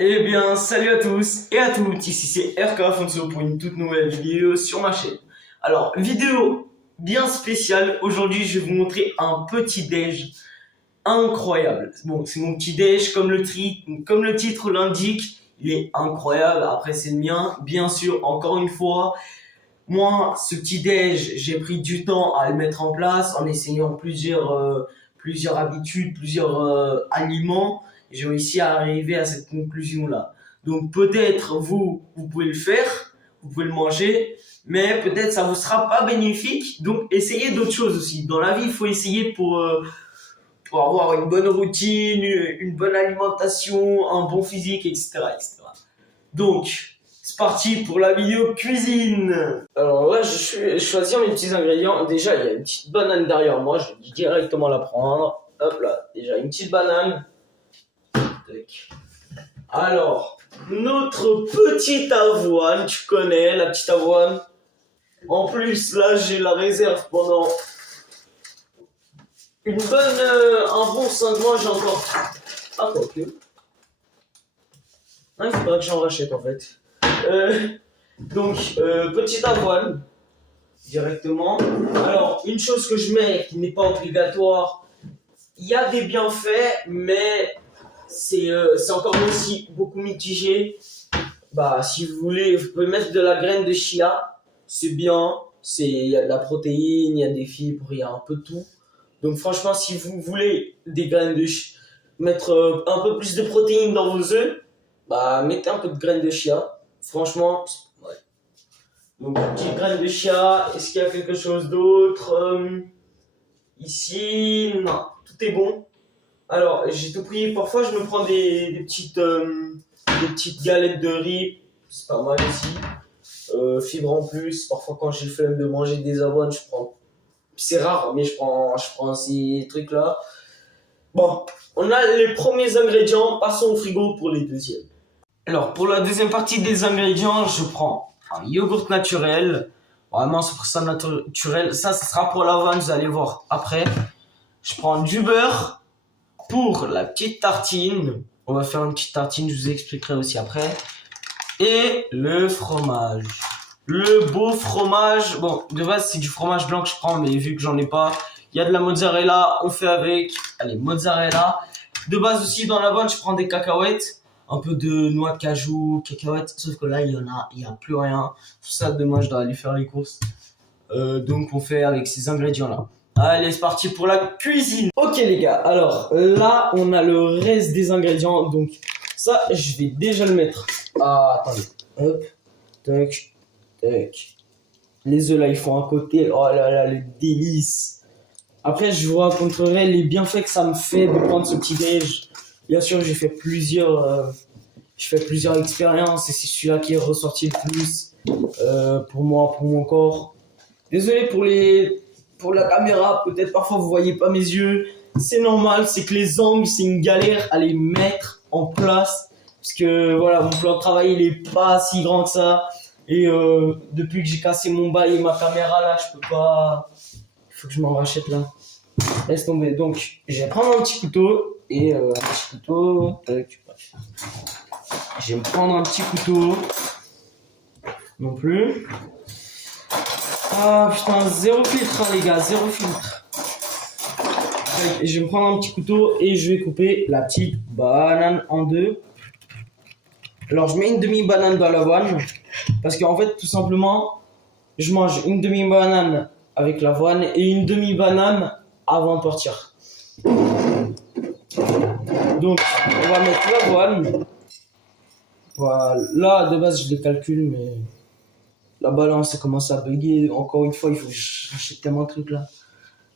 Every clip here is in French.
Eh bien, salut à tous et à toutes, ici c'est RK Afonso pour une toute nouvelle vidéo sur ma chaîne. Alors, vidéo bien spéciale, aujourd'hui je vais vous montrer un petit déj incroyable. Bon, c'est mon petit déj, comme le titre l'indique, il est incroyable, après c'est le mien, bien sûr, encore une fois. Moi, ce petit déj, j'ai pris du temps à le mettre en place en essayant plusieurs habitudes, plusieurs aliments. J'ai réussi à arriver à cette conclusion-là. Donc peut-être vous pouvez le faire, vous pouvez le manger, mais peut-être ça vous sera pas bénéfique. Donc essayez d'autres choses aussi. Dans la vie, il faut essayer pour avoir une bonne routine, une bonne alimentation, un bon physique, etc., etc. Donc, c'est parti pour la vidéo cuisine. Alors là, je vais choisir mes petits ingrédients. Déjà, il y a une petite banane derrière moi. Je vais directement la prendre. Hop là, déjà une petite banane. Tac. Alors, notre petite avoine, tu connais la petite avoine. En plus, là, j'ai la réserve pendant un bon 5 mois. J'ai encore. Ah, quoi que. Ah, il faudra que j'en rachète en fait. Petite avoine directement. Alors, une chose que je mets qui n'est pas obligatoire, il y a des bienfaits, mais c'est encore aussi beaucoup mitigé. Bah, si vous voulez, vous pouvez mettre de la graine de chia, c'est bien. Il y a de la protéine, il y a des fibres, il y a un peu de tout. Donc, franchement, si vous voulez mettre un peu plus de protéines dans vos œufs, bah, mettez un peu de graines de chia. Franchement, ouais. Donc, petite graine de chia. Est-ce qu'il y a quelque chose d'autre ici? Non, tout est bon. Alors, j'ai tout pris. Parfois, je me prends des petites galettes de riz. C'est pas mal aussi. Fibres en plus. Parfois, quand j'ai flemme de manger des avoines, je prends. C'est rare, mais je prends ces trucs-là. Bon, on a les premiers ingrédients. Passons au frigo pour les deuxièmes. Alors, pour la deuxième partie des ingrédients, je prends un yogourt naturel. Vraiment, 100% naturel. Ça sera pour l'avant, vous allez voir après. Je prends du beurre pour la petite tartine. On va faire une petite tartine, je vous expliquerai aussi après. Et le fromage. Le beau fromage. Bon, de base, c'est du fromage blanc que je prends, mais vu que j'en ai pas, il y a de la mozzarella, on fait avec. Allez, mozzarella. De base aussi, dans la vanne, je prends des cacahuètes. Un peu de noix de cajou, cacahuètes, sauf que là, il y a plus rien. Tout ça, demain, je dois aller faire les courses. Donc, on fait avec ces ingrédients-là. Allez, c'est parti pour la cuisine. Ok, les gars, alors là, on a le reste des ingrédients. Donc, ça, je vais déjà le mettre. Ah, attendez. Hop, tac, tac. Les œufs, là, ils font un côté. Oh là là, le délice. Après, je vous raconterai les bienfaits que ça me fait de prendre ce petit déj. Bien sûr, j'ai fait plusieurs expériences et c'est celui-là qui est ressorti le plus pour moi, pour mon corps. Désolé pour la caméra, peut-être parfois vous voyez pas mes yeux. C'est normal, c'est que les angles, c'est une galère à les mettre en place. Parce que voilà, mon plan de travail, il est pas si grand que ça. Et depuis que j'ai cassé mon bail et ma caméra là, je peux pas. Il faut que je m'en rachète là. Laisse tomber. Donc, je vais prendre un petit couteau. Et un petit couteau. Je vais me prendre un petit couteau. Non plus. Ah putain, zéro filtre, hein, les gars, zéro filtre. Et je vais me prendre un petit couteau et je vais couper la petite banane en deux. Alors, je mets une demi-banane dans l'avoine. Parce qu'en fait, tout simplement, je mange une demi-banane avec l'avoine et une demi-banane avant de partir. Donc, on va mettre l'avoine. Voilà. Là, de base, je les calcule, mais la balance, ça commence à bugger. Encore une fois, il faut que j'achète tellement de trucs là.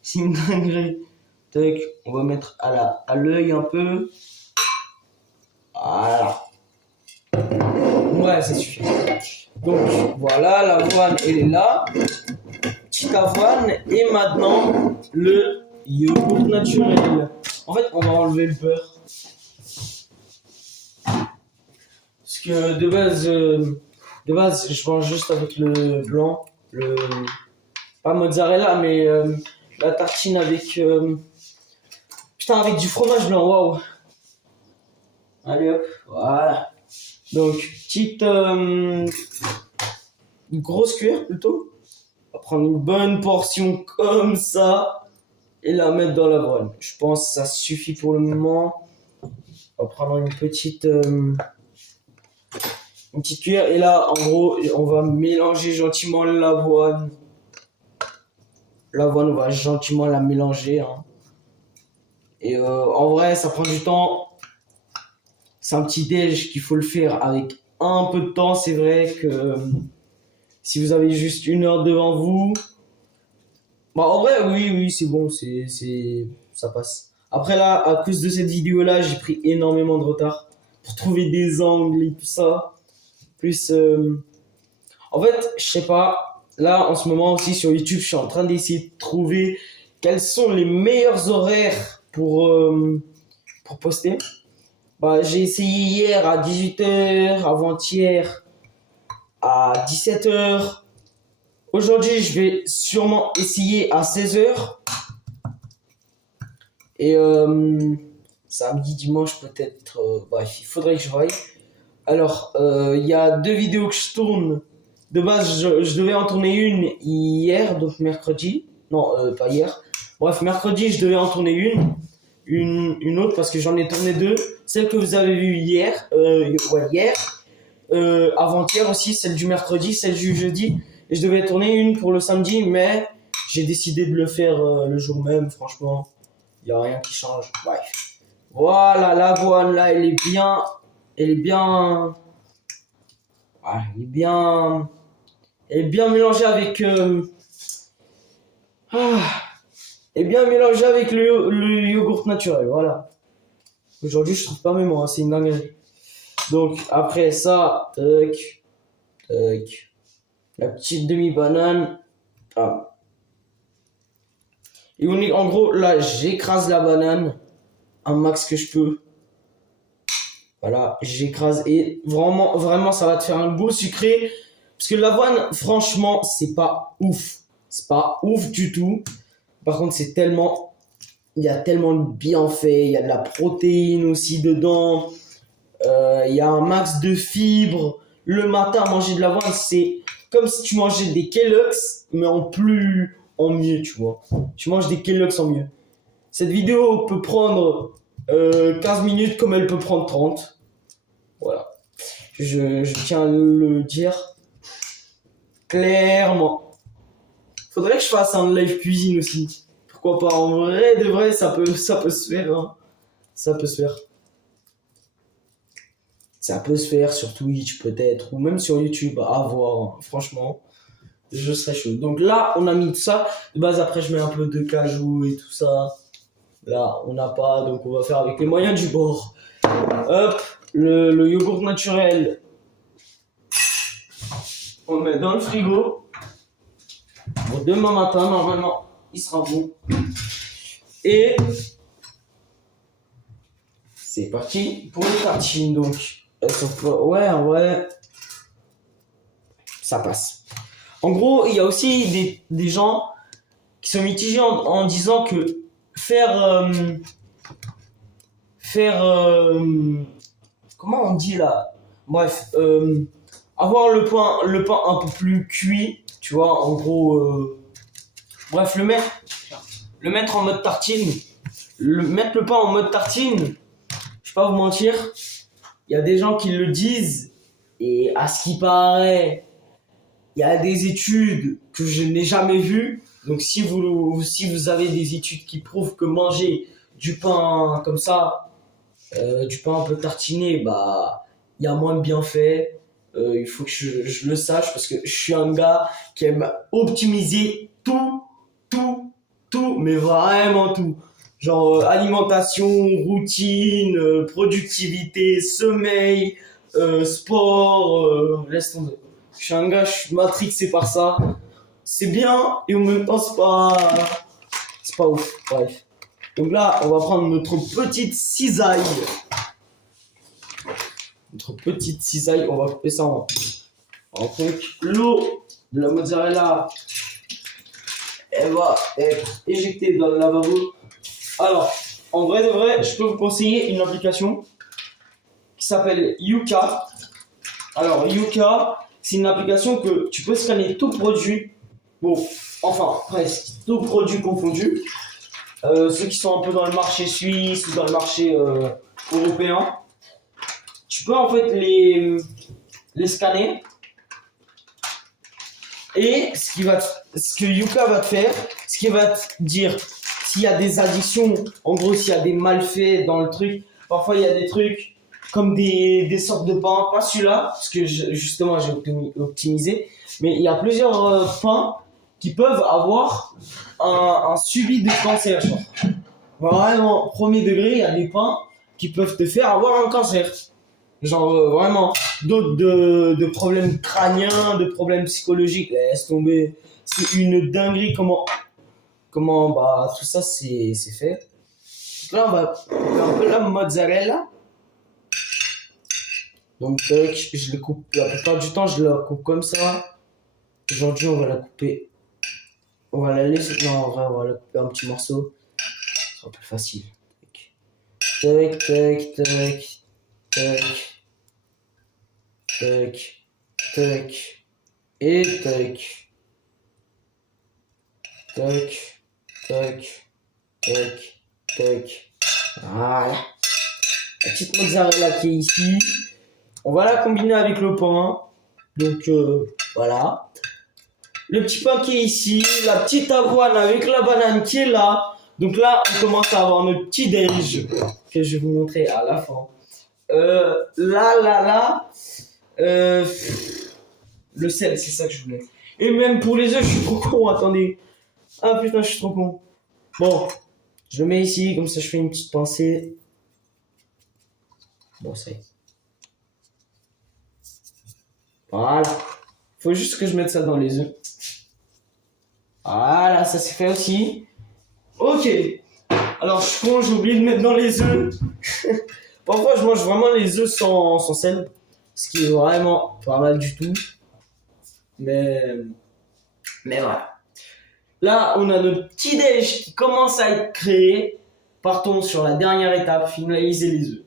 C'est une dinguerie. Tac, on va mettre à l'œil un peu. Voilà. Ouais, ça suffit. Donc, voilà, l'avoine, elle est là. Petite avoine. Et maintenant, le yogourt naturel. En fait, on va enlever le beurre. Parce que de base, je mange juste avec le blanc, pas mozzarella, mais la tartine avec, avec du fromage blanc, waouh. Allez hop, voilà. Donc, petite une grosse cuillère plutôt. On va prendre une bonne portion comme ça et la mettre dans l'avoine. Je pense que ça suffit pour le moment. On va prendre une petite cuillère et là, en gros, on va mélanger gentiment l'avoine. L'avoine, on va gentiment la mélanger. Hein. Et en vrai, ça prend du temps. C'est un petit déj qu'il faut le faire avec un peu de temps. C'est vrai que si vous avez juste 1 heure devant vous, bah en vrai, oui, c'est bon, ça passe. Après là, à cause de cette vidéo-là, j'ai pris énormément de retard pour trouver des angles et tout ça. Plus, en fait, je sais pas. Là, en ce moment aussi sur YouTube, je suis en train d'essayer de trouver quels sont les meilleurs horaires pour poster. Bah, j'ai essayé hier à 18h, avant-hier à 17h. Aujourd'hui, je vais sûrement essayer à 16h. Et samedi, dimanche, peut-être. Bref, il faudrait que je voie. Alors, il y a 2 vidéos que je tourne. De base, je devais en tourner une hier, donc mercredi. Non, pas hier. Bref, mercredi, je devais en tourner une autre parce que j'en ai tourné 2. Celle que vous avez vue hier, hier. Avant-hier aussi, celle du mercredi, celle du jeudi. Et je devais tourner une pour le samedi, mais j'ai décidé de le faire le jour même, franchement. Il n'y a rien qui change. Bref. Voilà, l'avoine là, elle est bien. Elle est bien. Ouais, elle est bien mélangée avec. Elle est bien mélangée avec le yogourt naturel. Voilà. Aujourd'hui, je trouve pas mes mots, hein, c'est une dinguerie. Donc, après ça, tac. La petite demi-banane. Ah. Et on est, en gros, là, j'écrase la banane un max que je peux. Voilà, j'écrase et vraiment, ça va te faire un goût sucré. Parce que l'avoine, franchement, c'est pas ouf. C'est pas ouf du tout. Par contre, il y a tellement de bienfaits. Il y a de la protéine aussi dedans. Il y a un max de fibres. Le matin, manger de l'avoine, c'est comme si tu mangeais des Kellogg's, mais en mieux, tu vois. Tu manges des Kellogg's en mieux. Cette vidéo peut prendre 15 minutes comme elle peut prendre 30. Voilà. Je tiens à le dire clairement. Faudrait que je fasse un live cuisine aussi. Pourquoi pas? En vrai, de vrai, ça peut se faire. Hein. Ça peut se faire. Ça peut se faire sur Twitch peut-être, ou même sur YouTube, à voir. Hein. Franchement, je serais chaud. Donc là, on a mis tout ça. De base, après, je mets un peu de cajou et tout ça. Là, on n'a pas, donc on va faire avec les moyens du bord. Hop, le yogourt naturel, on le met dans le frigo. Pour demain matin, normalement, il sera bon. Et c'est parti pour les tartines. Donc, ouais, ça passe. En gros, il y a aussi des gens qui sont mitigés en disant que faire comment on dit là, bref, avoir le pain un peu plus cuit, tu vois, en gros, bref, le mettre en mode tartine, mettre le pain en mode tartine, je vais pas vous mentir, il y a des gens qui le disent et à ce qui paraît, il y a des études que je n'ai jamais vues. Donc si vous avez des études qui prouvent que manger du pain comme ça, du pain un peu tartiné, bah il y a moins de bienfaits. Il faut que je le sache parce que je suis un gars qui aime optimiser tout, mais vraiment tout. Genre alimentation, routine, productivité, sommeil, sport, laisse tomber. Je suis un gars, je suis matrixé par ça. C'est bien et en même temps c'est pas ouf. Bref. Donc là, on va prendre notre petite cisaille. On va couper ça en truc. L'eau de la mozzarella, elle va être éjectée dans le lavabo. Alors, en vrai de vrai, je peux vous conseiller une application qui s'appelle Yuka. Alors, Yuka, c'est une application que tu peux scanner tout produit. Bon, enfin, presque tout produit confondu. Ceux qui sont un peu dans le marché suisse ou dans le marché européen. Tu peux en fait les scanner. Et ce que Yuka va te faire, ce qu'il va te dire s'il y a des addictions, en gros s'il y a des malfaits dans le truc, parfois il y a des trucs comme des sortes de pains, pas celui-là, parce que justement j'ai optimisé, mais il y a plusieurs pains qui peuvent avoir un suivi de cancer. Genre. Vraiment, premier degré, il y a des pains qui peuvent te faire avoir un cancer. Genre vraiment, d'autres de problèmes crâniens, de problèmes psychologiques, laisse tomber. C'est une dinguerie comment bah tout ça c'est fait. Donc là on va faire un peu la mozzarella. Donc je le coupe, la plupart du temps je la coupe comme ça. Aujourd'hui on va la couper, on va la laisser, non en vrai on va la couper en petits morceaux. Ce sera plus facile. Tac, tac, tac, tac. Tac, tac, et tac, tac, tac, tac, tac. Voilà. La petite mozzarella qui est ici. On va la combiner avec le pain. Donc voilà. Le petit pain qui est ici. La petite avoine avec la banane qui est là. Donc là, on commence à avoir notre petit déj que je vais vous montrer à la fin. Le sel, c'est ça que je voulais. Et même pour les œufs, je suis trop con, attendez. Ah putain, je suis trop con. Bon, je le mets ici, comme ça je fais une petite pincée. Bon, ça y est. Voilà. Faut juste que je mette ça dans les œufs. Voilà, ça c'est fait aussi. Ok. Alors, je suis con, j'ai oublié de mettre dans les œufs. Parfois, je mange vraiment les œufs sans sel. Ce qui est vraiment pas mal du tout. Mais voilà. Là, on a notre petit déj qui commence à être créé. Partons sur la dernière étape, finaliser les œufs.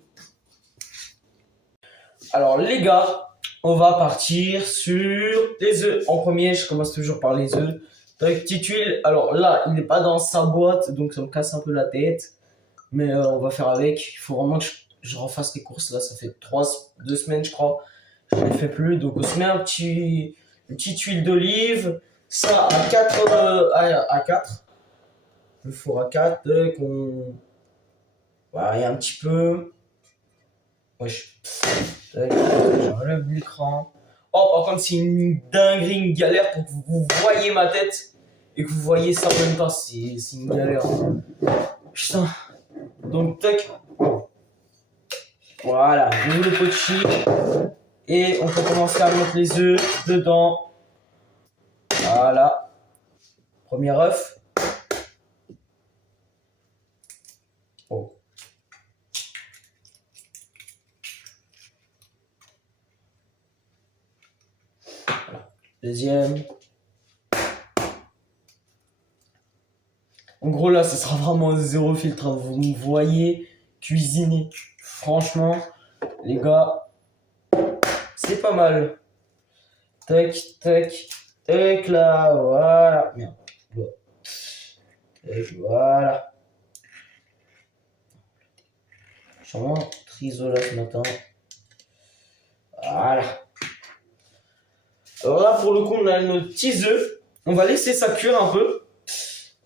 Alors les gars, on va partir sur les œufs. En premier, je commence toujours par les œufs. Avec petite huile. Alors là, il n'est pas dans sa boîte, donc ça me casse un peu la tête. Mais on va faire avec. Il faut vraiment que je refasse les courses. Là, ça fait 2 semaines, je crois. Je ne les fais plus. Donc on se met une petite huile d'olive. Ça à 4. Le four à 4. Voilà, il y a un petit peu. Wesh. J'enlève l'écran. Oh, par contre, c'est une dinguerie, une galère pour que vous voyez ma tête et que vous voyez ça en même temps. C'est une galère. Putain. Donc, tac. Voilà, j'ouvre le pochi. Et on peut commencer à mettre les œufs dedans. Voilà. Premier œuf. Oh. Voilà. Deuxième. En gros, là, ce sera vraiment zéro filtre. Vous me voyez cuisiner. Franchement, les gars, c'est pas mal. Tac, tac, tac, là, voilà. Merde. Tac, voilà. Je suis vraiment triso là ce matin. Voilà. Alors là, pour le coup, on a nos petits œufs. On va laisser ça cuire un peu.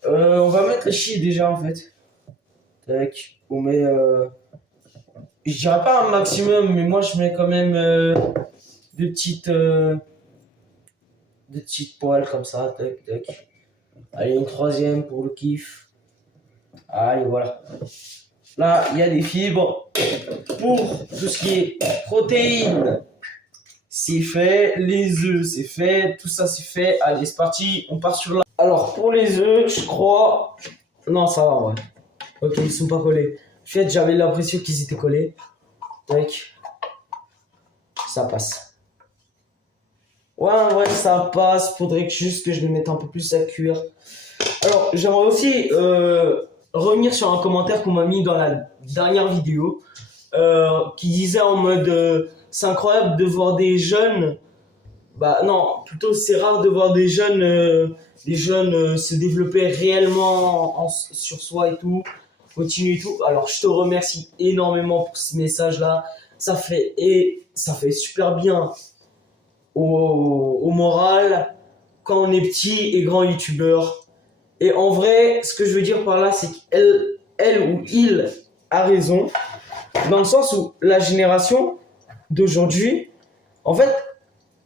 On va mettre les chies déjà en fait. Tac. On met. Je dirais pas un maximum, mais moi je mets quand même des petites poils comme ça. Tac, tac. Allez, une troisième pour le kiff. Allez, voilà. Là, il y a des fibres. Pour tout ce qui est protéines, c'est fait. Les œufs, c'est fait. Tout ça, c'est fait. Allez, c'est parti. On part sur la. Alors, pour les œufs, je crois. Non, ça va, ouais. Ok, ils sont pas collés. En fait, j'avais l'impression qu'ils étaient collés. Tac. Ça passe. Ouais, ça passe. Faudrait juste que je les mette un peu plus à cuire. Alors, j'aimerais aussi revenir sur un commentaire qu'on m'a mis dans la dernière vidéo qui disait en mode c'est incroyable de voir des jeunes. Bah non, plutôt c'est rare de voir des jeunes, se développer réellement sur soi et tout, continuer et tout. Alors je te remercie énormément pour ce message-là. Ça fait super bien au moral quand on est petit et grand youtubeur. Et en vrai, ce que je veux dire par là, c'est elle ou il a raison, dans le sens où la génération d'aujourd'hui, en fait,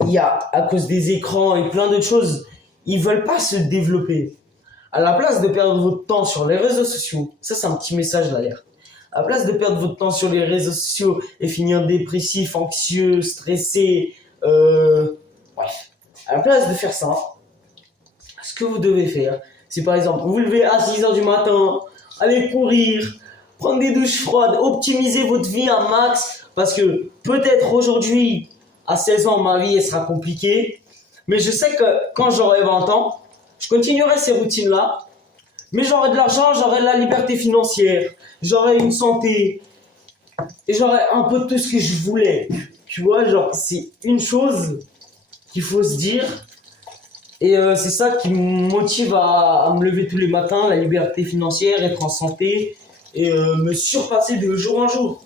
il y a, à cause des écrans et plein d'autres choses, ils veulent pas se développer. À la place de perdre votre temps sur les réseaux sociaux, ça c'est un petit message d'alerte. À la place de perdre votre temps sur les réseaux sociaux et finir dépressif, anxieux, stressé, bref. À la place de faire ça, ce que vous devez faire, c'est par exemple vous lever à 6h du matin, aller courir, prendre des douches froides, optimiser votre vie à max, parce que peut-être aujourd'hui, à 16 ans, ma vie elle sera compliquée, mais je sais que quand j'aurai 20 ans, je continuerai ces routines-là, mais j'aurai de l'argent, j'aurai de la liberté financière, j'aurai une santé, et j'aurai un peu de tout ce que je voulais. Tu vois, genre, c'est une chose qu'il faut se dire, et c'est ça qui me motive à me lever tous les matins, la liberté financière, être en santé, et me surpasser de jour en jour.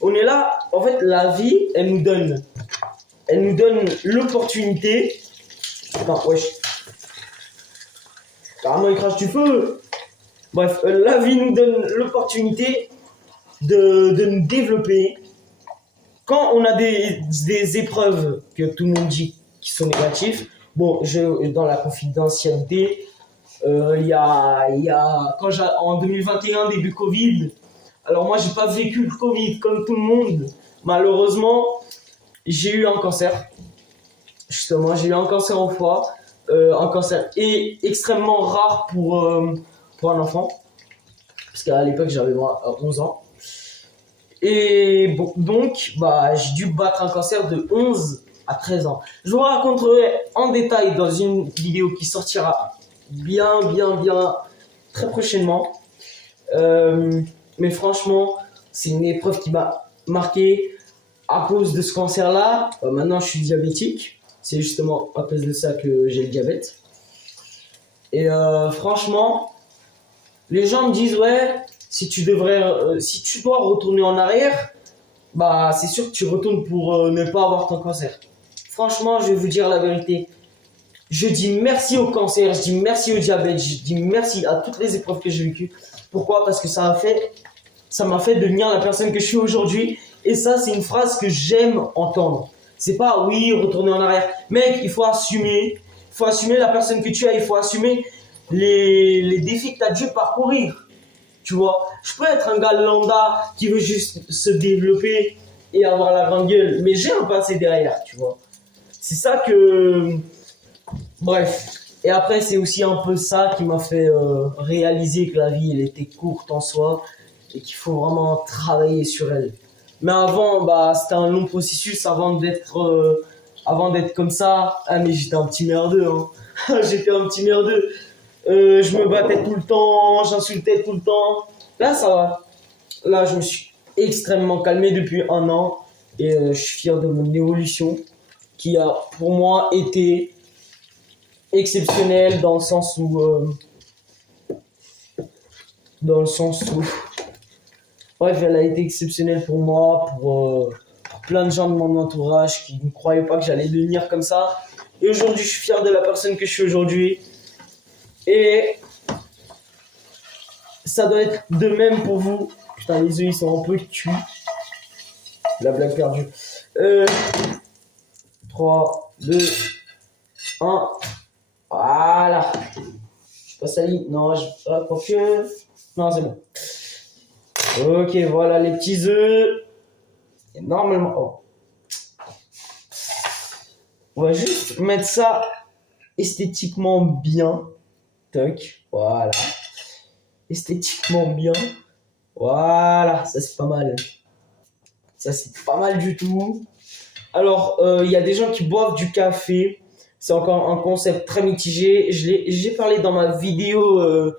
On est là, en fait, la vie, elle nous donne l'opportunité. Attends, wesh. Carrément, il crache du feu. Bref, la vie nous donne l'opportunité de nous développer. Quand on a des épreuves que tout le monde dit qui sont négatives, bon, dans la confidentialité, il y a en 2021, début Covid, alors moi, j'ai pas vécu le Covid comme tout le monde. Malheureusement, j'ai eu un cancer. Justement, j'ai eu un cancer au foie. Un cancer extrêmement rare pour un enfant. Parce qu'à l'époque, j'avais 11 ans. Et bon, donc, j'ai dû battre un cancer de 11 à 13 ans. Je vous raconterai en détail dans une vidéo qui sortira bien, très prochainement. Mais franchement, c'est une épreuve qui m'a marqué à cause de ce cancer-là. Maintenant, je suis diabétique. C'est justement à cause de ça que j'ai le diabète. Et franchement, les gens me disent, ouais, si tu dois retourner en arrière, c'est sûr que tu retournes pour ne pas avoir ton cancer. Franchement, je vais vous dire la vérité. Je dis merci au cancer, je dis merci au diabète, je dis merci à toutes les épreuves que j'ai vécues. Pourquoi ? Parce que ça m'a fait devenir la personne que je suis aujourd'hui. Et ça, c'est une phrase que j'aime entendre. C'est pas, oui, retourner en arrière. Mec, il faut assumer. Il faut assumer la personne que tu as. Il faut assumer les défis que tu as dû parcourir. Tu vois, je peux être un gars lambda qui veut juste se développer et avoir la grande gueule. Mais j'ai un passé derrière, tu vois. C'est ça que... Bref. Et après, c'est aussi un peu ça qui m'a fait réaliser que la vie, elle était courte en soi et qu'il faut vraiment travailler sur elle. Mais avant, c'était un long processus avant d'être comme ça. Ah, mais j'étais un petit merdeux, hein. J'étais un petit merdeux. Je me battais tout le temps, j'insultais tout le temps. Là, ça va. Là, je me suis extrêmement calmé depuis 1 an et je suis fier de mon évolution qui a pour moi été exceptionnelle dans le sens où bref, elle a été exceptionnelle pour moi, pour plein de gens de mon entourage qui ne croyaient pas que j'allais devenir comme ça. Et aujourd'hui, je suis fier de la personne que je suis aujourd'hui. Et ça doit être de même pour vous. Putain, les yeux, ils sont un peu cuits. La blague perdue. 3, 2, 1. Voilà. Je passe à l'île. Non, quoique. Non, c'est bon. Ok, voilà les petits œufs. Et normalement, on va juste mettre ça esthétiquement bien. Toc, voilà. Esthétiquement bien. Voilà, ça c'est pas mal. Ça c'est pas mal du tout. Alors, il y a des gens qui boivent du café. C'est encore un concept très mitigé. J'ai parlé dans ma vidéo,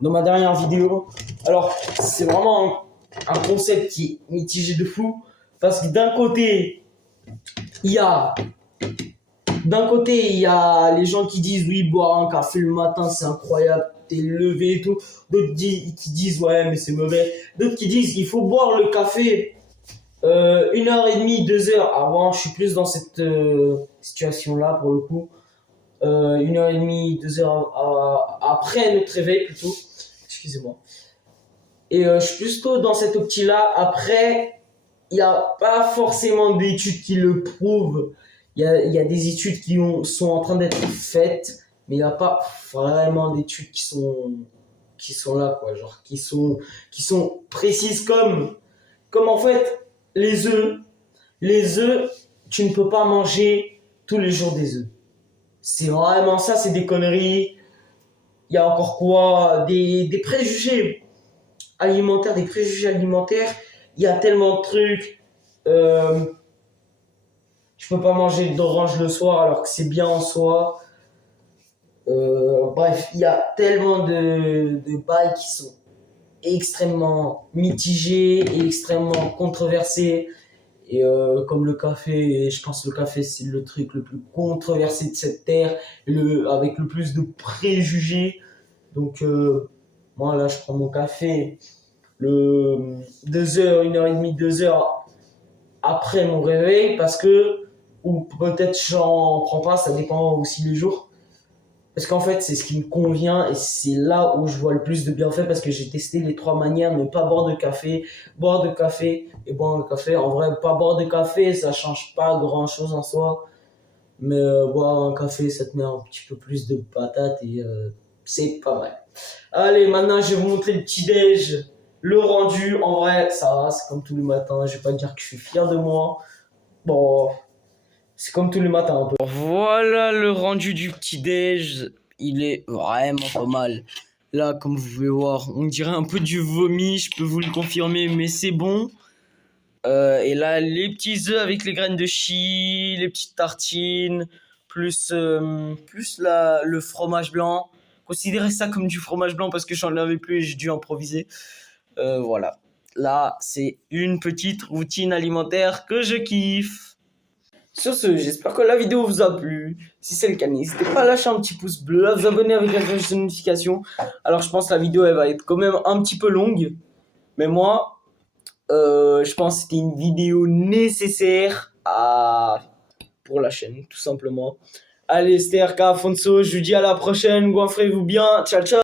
dans ma dernière vidéo. Alors, c'est vraiment un concept qui est mitigé de fou. Parce que d'un côté, il y a d'un côté, il y a les gens qui disent oui, boire un café le matin, c'est incroyable, t'es levé et tout. D'autres qui disent ouais, mais c'est mauvais. D'autres qui disent il faut boire le café 1h30, 2 heures avant. Je suis plus dans cette situation-là pour le coup. 1h30, 2 heures après notre réveil plutôt. Excusez-moi. Et je suis plutôt dans cette optique-là. Après, il n'y a pas forcément d'études qui le prouvent. Il y a des études sont en train d'être faites, mais il n'y a pas vraiment d'études qui sont là, quoi. Genre, qui sont précises comme en fait, les œufs. Les œufs, tu ne peux pas manger tous les jours des œufs. C'est vraiment ça, c'est des conneries. Il y a encore quoi? Des préjugés alimentaires, des préjugés alimentaires. Il y a tellement de trucs. Je peux pas manger d'orange le soir alors que c'est bien en soi. Bref, il y a tellement de bails qui sont extrêmement mitigés et extrêmement controversés. Et comme le café, je pense que le café c'est le truc le plus controversé de cette terre, avec le plus de préjugés. Donc moi là je prends mon café le 2 heures, 1h30, 2 heures après mon réveil parce que, ou peut-être j'en prends pas, ça dépend aussi les jours. Parce qu'en fait, c'est ce qui me convient et c'est là où je vois le plus de bienfaits parce que j'ai testé les 3 manières, ne pas boire de café, boire de café et boire de café. En vrai, pas boire de café, ça change pas grand chose en soi. Mais boire un café, ça te met un petit peu plus de patate et c'est pas mal. Allez, maintenant, je vais vous montrer le petit-déj. Le rendu, en vrai, ça va, c'est comme tous les matins. Je vais pas dire que je suis fier de moi. Bon, c'est comme tous les matins un peu. Voilà le rendu du petit-déj. Il est vraiment pas mal. Là, comme vous pouvez voir, on dirait un peu du vomi. Je peux vous le confirmer, mais c'est bon. Et là, les petits œufs avec les graines de chia, les petites tartines, plus le fromage blanc. Considérez ça comme du fromage blanc parce que j'en avais plus et j'ai dû improviser. Voilà. Là, c'est une petite routine alimentaire que je kiffe. Sur ce, j'espère que la vidéo vous a plu. Si c'est le cas, n'hésitez pas à lâcher un petit pouce bleu, à vous abonner avec la cloche de notification. Alors, je pense que la vidéo, elle va être quand même un petit peu longue. Mais moi, je pense que c'était une vidéo nécessaire pour la chaîne, tout simplement. Allez, c'était RK Afonso, je vous dis à la prochaine, goinfrez-vous bien, ciao ciao.